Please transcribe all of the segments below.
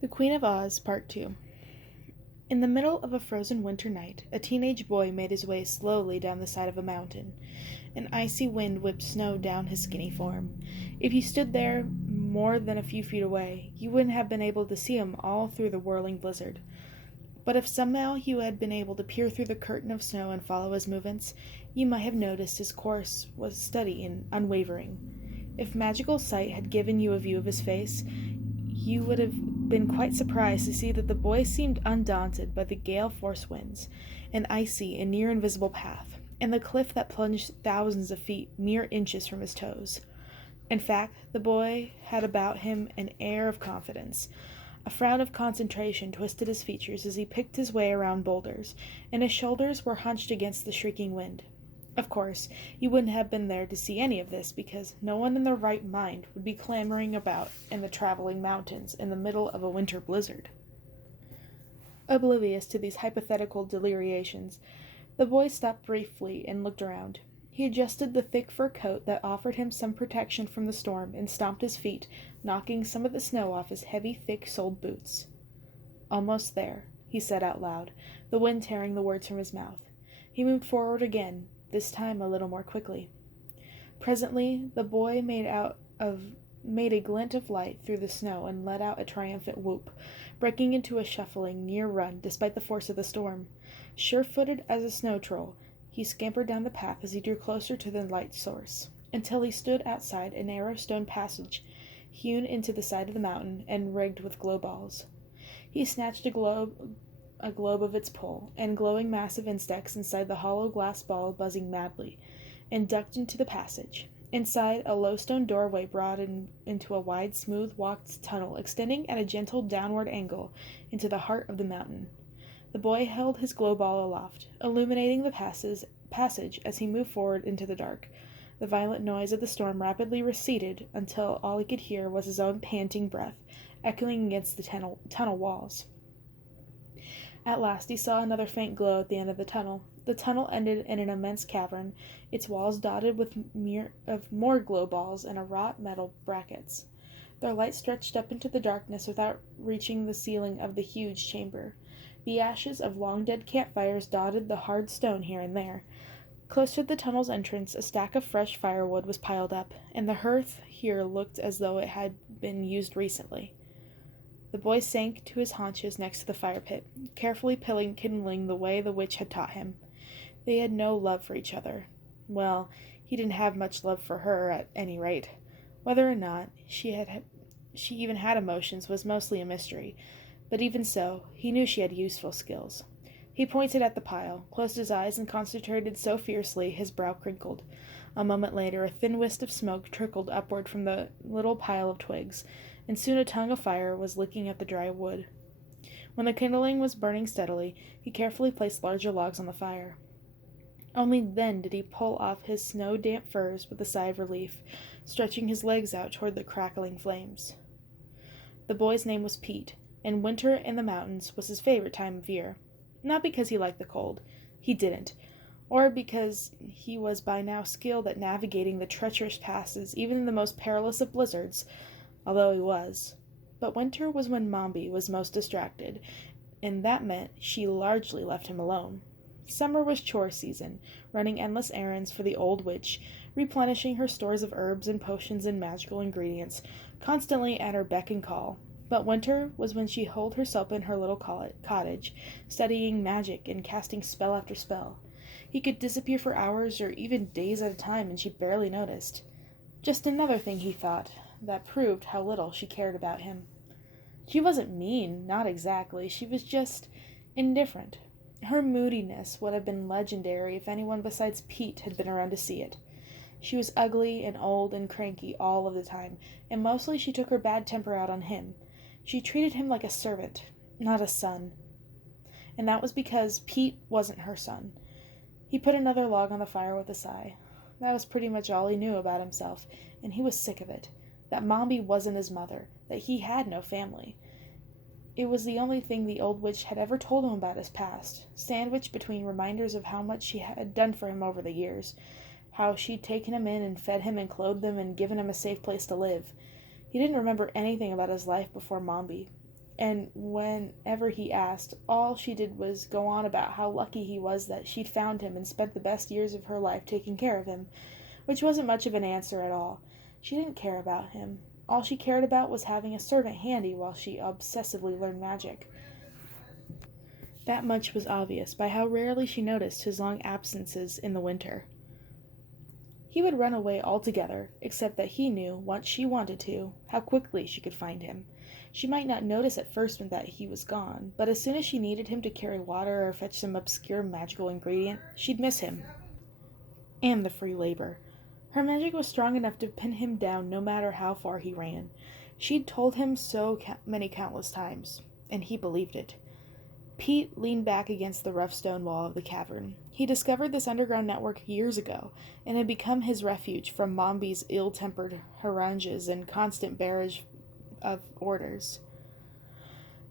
The Queen of Oz, Part 2. In the middle of a frozen winter night, a teenage boy made his way slowly down the side of a mountain. An icy wind whipped snow down his skinny form. If you stood there more than a few feet away, you wouldn't have been able to see him all through the whirling blizzard. But if somehow you had been able to peer through the curtain of snow and follow his movements, you might have noticed his course was steady and unwavering. If magical sight had given you a view of his face, you would have been quite surprised to see that the boy seemed undaunted by the gale-force winds, an icy and near-invisible path, and the cliff that plunged thousands of feet mere inches from his toes. In fact, the boy had about him an air of confidence. A frown of concentration twisted his features as he picked his way around boulders, and his shoulders were hunched against the shrieking wind. Of course, you wouldn't have been there to see any of this, because no one in their right mind would be clambering about in the traveling mountains in the middle of a winter blizzard. Oblivious to these hypothetical deliriations, the boy stopped briefly and looked around. He adjusted the thick fur coat that offered him some protection from the storm and stomped his feet, knocking some of the snow off his heavy, thick-soled boots. "Almost there," he said out loud, the wind tearing the words from his mouth. He moved forward again, this time a little more quickly. Presently the boy made a glint of light through the snow and let out a triumphant whoop, breaking into a shuffling, near run despite the force of the storm. Sure-footed as a snow troll, he scampered down the path as he drew closer to the light source, until he stood outside a narrow stone passage hewn into the side of the mountain and rigged with glow balls. He snatched a globe of its pole, and glowing mass of insects inside the hollow glass ball buzzing madly, and ducked into the passage. Inside, a low stone doorway broadened into a wide, smooth-walked tunnel extending at a gentle downward angle into the heart of the mountain. The boy held his glow ball aloft, illuminating the passage as he moved forward into the dark. The violent noise of the storm rapidly receded until all he could hear was his own panting breath, echoing against the tunnel walls. At last he saw another faint glow at the end of the tunnel. The tunnel ended in an immense cavern, its walls dotted with more glow balls and wrought metal brackets. Their light stretched up into the darkness without reaching the ceiling of the huge chamber. The ashes of long-dead campfires dotted the hard stone here and there. Close to the tunnel's entrance, a stack of fresh firewood was piled up, and the hearth here looked as though it had been used recently. The boy sank to his haunches next to the fire pit, carefully kindling the way the witch had taught him. They had no love for each other. Well, he didn't have much love for her, at any rate. Whether or not she even had emotions was mostly a mystery, but even so, he knew she had useful skills. He pointed at the pile, closed his eyes, and concentrated so fiercely his brow crinkled. A moment later, a thin wisp of smoke trickled upward from the little pile of twigs, and soon a tongue of fire was licking at the dry wood. When the kindling was burning steadily, he carefully placed larger logs on the fire. Only then did he pull off his snow-damp furs with a sigh of relief, stretching his legs out toward the crackling flames. The boy's name was Pete, and winter in the mountains was his favorite time of year. Not because he liked the cold. He didn't. Or because he was by now skilled at navigating the treacherous passes even in the most perilous of blizzards, although he was. But winter was when Mombi was most distracted, and that meant she largely left him alone. Summer was chore season, running endless errands for the old witch, replenishing her stores of herbs and potions and magical ingredients, constantly at her beck and call. But winter was when she holed herself in her little cottage, studying magic and casting spell after spell. He could disappear for hours or even days at a time, and she barely noticed. Just another thing, he thought, that proved how little she cared about him. She wasn't mean, not exactly. She was just indifferent. Her moodiness would have been legendary if anyone besides Pete had been around to see it. She was ugly and old and cranky all of the time, and mostly she took her bad temper out on him. She treated him like a servant, not a son. And that was because Pete wasn't her son. He put another log on the fire with a sigh. That was pretty much all he knew about himself, and he was sick of it. That Mombi wasn't his mother, that he had no family. It was the only thing the old witch had ever told him about his past, sandwiched between reminders of how much she had done for him over the years, how she'd taken him in and fed him and clothed him and given him a safe place to live. He didn't remember anything about his life before Mombi. and whenever he asked, all she did was go on about how lucky he was that she'd found him and spent the best years of her life taking care of him, which wasn't much of an answer at all. She didn't care about him. All she cared about was having a servant handy while she obsessively learned magic. That much was obvious by how rarely she noticed his long absences in the winter. He would run away altogether, except that he knew, once she wanted to, how quickly she could find him. She might not notice at first that he was gone, but as soon as she needed him to carry water or fetch some obscure magical ingredient, she'd miss him. And the free labor. Her magic was strong enough to pin him down no matter how far he ran. She'd told him so many countless times, and he believed it. Pete leaned back against the rough stone wall of the cavern. He discovered this underground network years ago, and had become his refuge from Mombi's ill-tempered harangues and constant barrage of orders.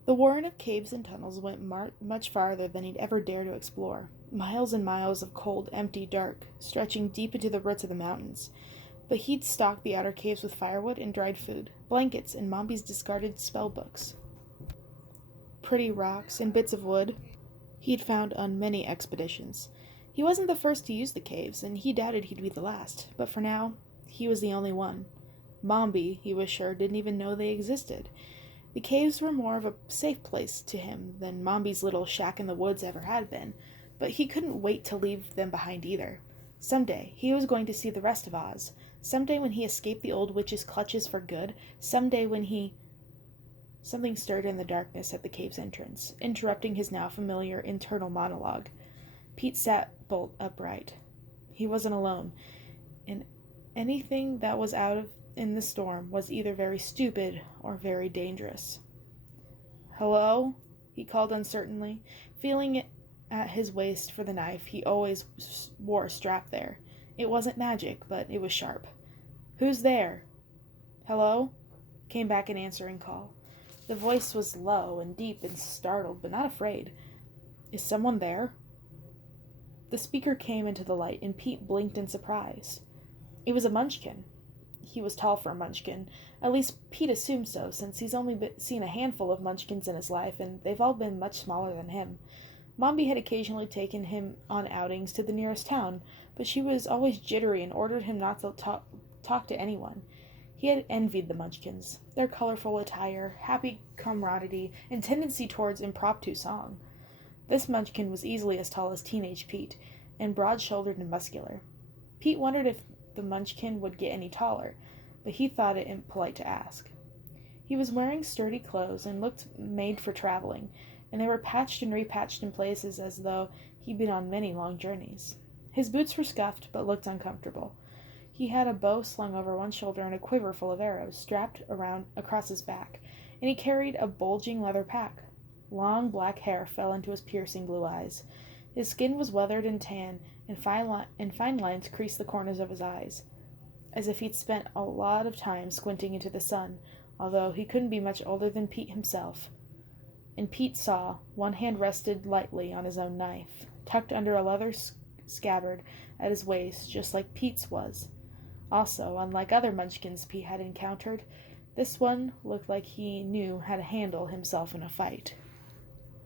The warren of caves and tunnels went much farther than he'd ever dare to explore. Miles and miles of cold, empty dark, stretching deep into the roots of the mountains. But he'd stocked the outer caves with firewood and dried food, blankets, and Mombi's discarded spell books. Pretty rocks and bits of wood he'd found on many expeditions. He wasn't the first to use the caves, and he doubted he'd be the last, but for now, he was the only one. Mombi, he was sure, didn't even know they existed. The caves were more of a safe place to him than Mombi's little shack in the woods ever had been, but he couldn't wait to leave them behind either. Someday, he was going to see the rest of Oz. Someday when he escaped the old witch's clutches for good. Someday when he... Something stirred in the darkness at the cave's entrance, interrupting his now familiar internal monologue. Pete sat bolt upright. He wasn't alone, and anything that was out in the storm was either very stupid or very dangerous. "Hello?" he called uncertainly, feeling at his waist for the knife he always wore strapped there. It wasn't magic, but it was sharp. "Who's there?" "Hello?" came back an answering call. The voice was low and deep and startled, but not afraid. "Is someone there?" The speaker came into the light, and Pete blinked in surprise. It was a Munchkin. He was tall for a Munchkin. At least Pete assumed so, since he's only seen a handful of Munchkins in his life, and they've all been much smaller than him. Mombi had occasionally taken him on outings to the nearest town, but she was always jittery and ordered him not to talk to anyone. He had envied the Munchkins, their colorful attire, happy camaraderie, and tendency towards impromptu song. This Munchkin was easily as tall as teenage Pete, and broad-shouldered and muscular. Pete wondered if the Munchkin would get any taller, but he thought it impolite to ask. He was wearing sturdy clothes and looked made for traveling, and they were patched and repatched in places as though he'd been on many long journeys. His boots were scuffed, but looked uncomfortable. He had a bow slung over one shoulder and a quiver full of arrows strapped across his back, and he carried a bulging leather pack. Long black hair fell into his piercing blue eyes. His skin was weathered and tan, and fine lines creased the corners of his eyes, as if he'd spent a lot of time squinting into the sun, although he couldn't be much older than Pete himself. And Pete saw one hand rested lightly on his own knife, tucked under a leather scabbard at his waist, just like Pete's was. Also, unlike other Munchkins Pete had encountered, this one looked like he knew how to handle himself in a fight.